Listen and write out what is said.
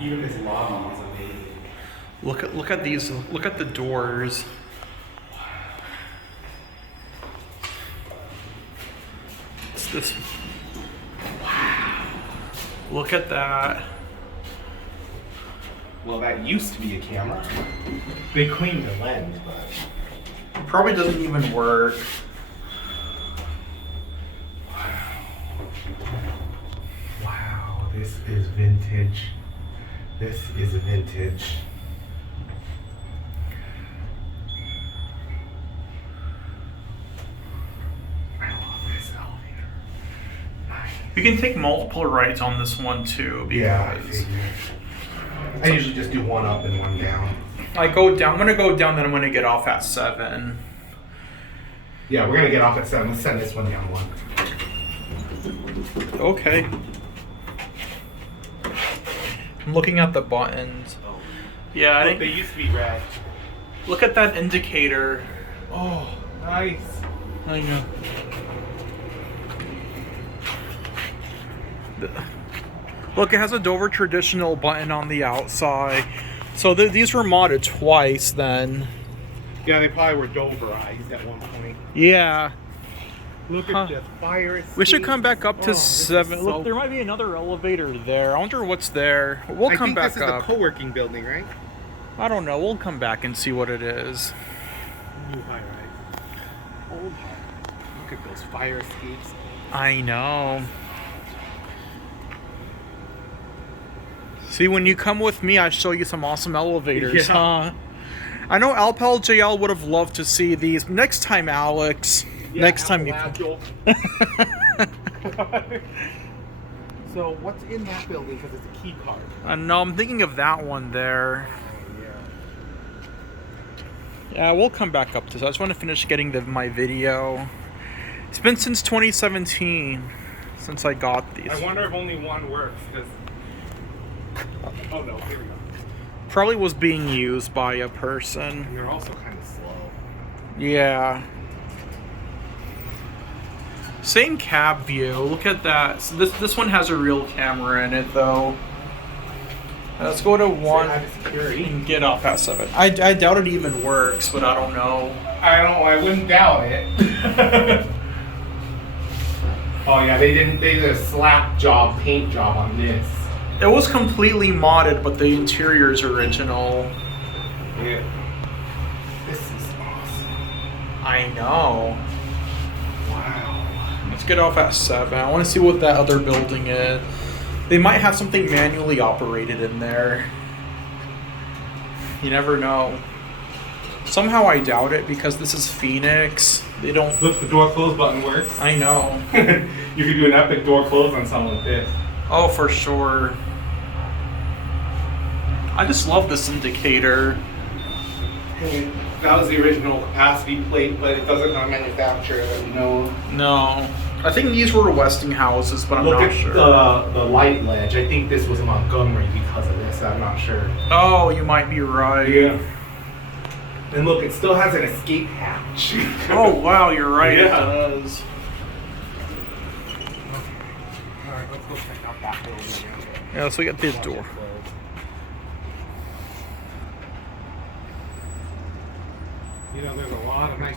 Even this lobby is amazing. Look at these. Look at the doors. What's this? Wow. Look at that. Well, that used to be a camera. They cleaned the lens, but Probably doesn't even work. wow, this is vintage. This is vintage. I love this elevator. Nice. You can take multiple rides on this one too. Yeah, I Because figured. I usually just do one up and one down. I go down. I'm gonna go down, then I'm gonna get off at 7. Yeah, we're gonna get off at 7. Let's send this one down one. Okay. I'm looking at the buttons. Yeah, I Look, they didn't, used to be red. look at that indicator. Oh, nice. I know. Look, it has a Dover traditional button on the outside. So these were modded twice then. Yeah, they probably were Doverized at one point. Yeah. Look Huh. at the fire escape. We should come back up to Oh, this is 7. so- Look, there might be another elevator there. I wonder what's there. We'll I come think back this is up. a co-working building, right? I don't know. We'll come back and see what it is. New high rise. Old high rise. Look at those fire escapes. I know. See, when you come with me, I show you some awesome elevators, Yeah. huh? I know Alpal JL would have loved to see these. Next time, Alex. Yeah, Next time you come. Appalachia. So what's in that building? Because it's a key card. No, I'm thinking of that one there. Oh, yeah. Yeah, we'll come back up to this. I just want to finish getting my video. It's been since 2017 since I got these. I wonder if only one works. Because oh no, here we go. Probably was being used by a person. And they're also kind of slow. Yeah. Same cab view. Look at that. So this one has a real camera in it though. Let's go to 1 Say hi to security. and get off at 7. I doubt it even works, but I don't know. I wouldn't doubt it. Oh yeah, they did a slap job, paint job on this. It was completely modded, but the interior's original. Yeah. This is awesome. I know. Wow. Let's get off at 7. I want to see what that other building is. They might have something manually operated in there. You never know. Somehow I doubt it because this is Phoenix. They don't. Look, the door close button works. I know. You could do an epic door close on something like this. Oh, for sure. I just love this indicator. Hey, that was the original capacity plate, but it doesn't have a manufacturer that we know. No. I think these were Westinghouses, but I'm Look not at sure. the light ledge. I think this was Montgomery because of this. I'm not sure. Oh, you might be right. Yeah. And look, it still has an escape hatch. Oh, wow, you're right. Yeah. It does. Alright, let's go check out that building. Yeah, so we got this door. You know, there's a lot of nice